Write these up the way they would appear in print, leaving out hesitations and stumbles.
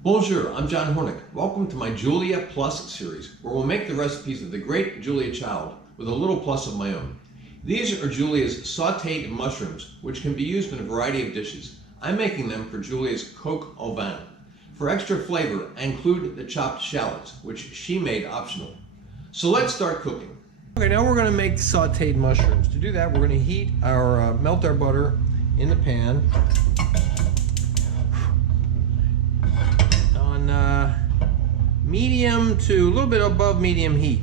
Bonjour, I'm John Hornick. Welcome to my Julia Plus series, where we'll make the recipes of the great Julia Child with a little plus of my own. These are Julia's sauteed mushrooms, which can be used in a variety of dishes. I'm making them for Julia's coq au vin. For extra flavor, I include the chopped shallots, which she made optional. So let's start cooking. Okay, now we're going to make sauteed mushrooms. To do that, we're going to heat our, melt our butter in the pan. Medium to a little bit above medium heat,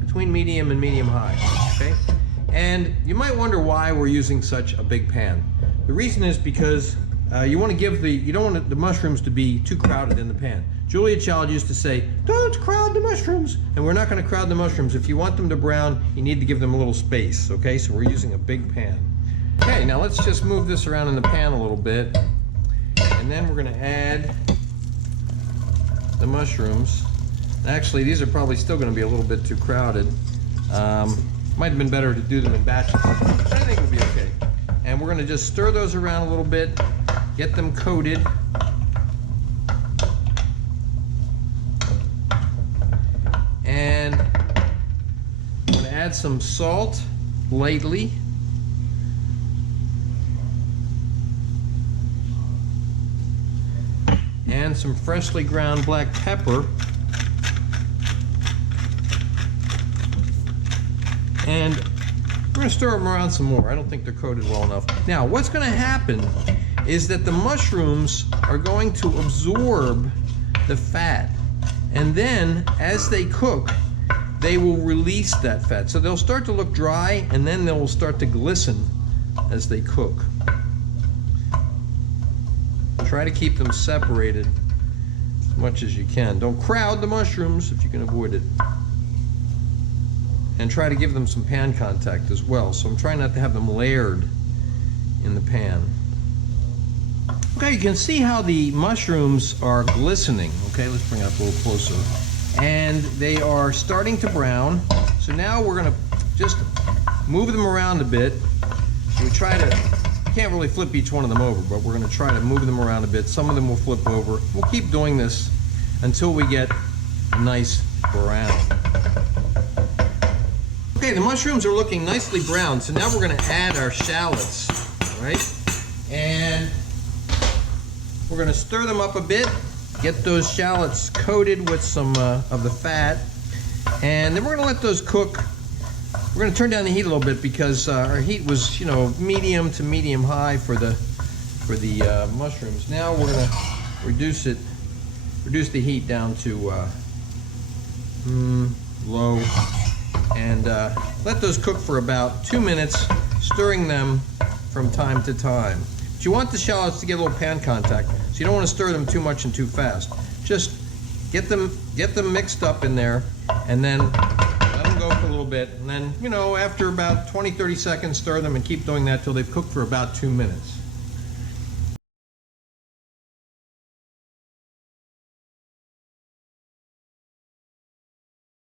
between medium and medium high, okay? And you might wonder why we're using such a big pan. The reason is because you want to give you don't want the mushrooms to be too crowded in the pan. Julia Child used to say, don't crowd the mushrooms, and we're not going to crowd the mushrooms. If you want them to brown, you need to give them a little space, okay? So we're using a big pan. Okay, now let's just move this around in the pan a little bit, and then we're going to add the mushrooms. Actually, these are probably still going to be a little bit too crowded. Might have been better to do them in batches, but I think it'll be okay. And we're going to just stir those around a little bit, get them coated. And I'm going to add some salt lightly. And some freshly ground black pepper. And we're going to stir them around some more. I don't think they're coated well enough. Now, what's going to happen is that the mushrooms are going to absorb the fat. And then, as they cook, they will release that fat. So they'll start to look dry, and then they will start to glisten as they cook. Try to keep them separated as much as you can. Don't crowd the mushrooms if you can avoid it. And try to give them some pan contact as well. So I'm trying not to have them layered in the pan. Okay, you can see how the mushrooms are glistening. Okay, let's bring it up a little closer. And they are starting to brown. So now we're going to just move them around a bit. We try to, can't really flip each one of them over, but we're going to try to move them around a bit. Some of them will flip over. We'll keep doing this until we get a nice brown. Okay, the mushrooms are looking nicely brown, so now we're going to add our shallots, all right? And we're going to stir them up a bit, get those shallots coated with some of the fat, and then we're going to let those cook. We're going to turn down the heat a little bit because our heat was, medium to medium high for the mushrooms. Now we're going to reduce the heat down to low. And let those cook for about 2 minutes, stirring them from time to time. But you want the shallots to get a little pan contact, so you don't want to stir them too much and too fast. Just get them mixed up in there, and then let them go for a little bit. And then, after about 20-30 seconds, stir them and keep doing that till they've cooked for about 2 minutes.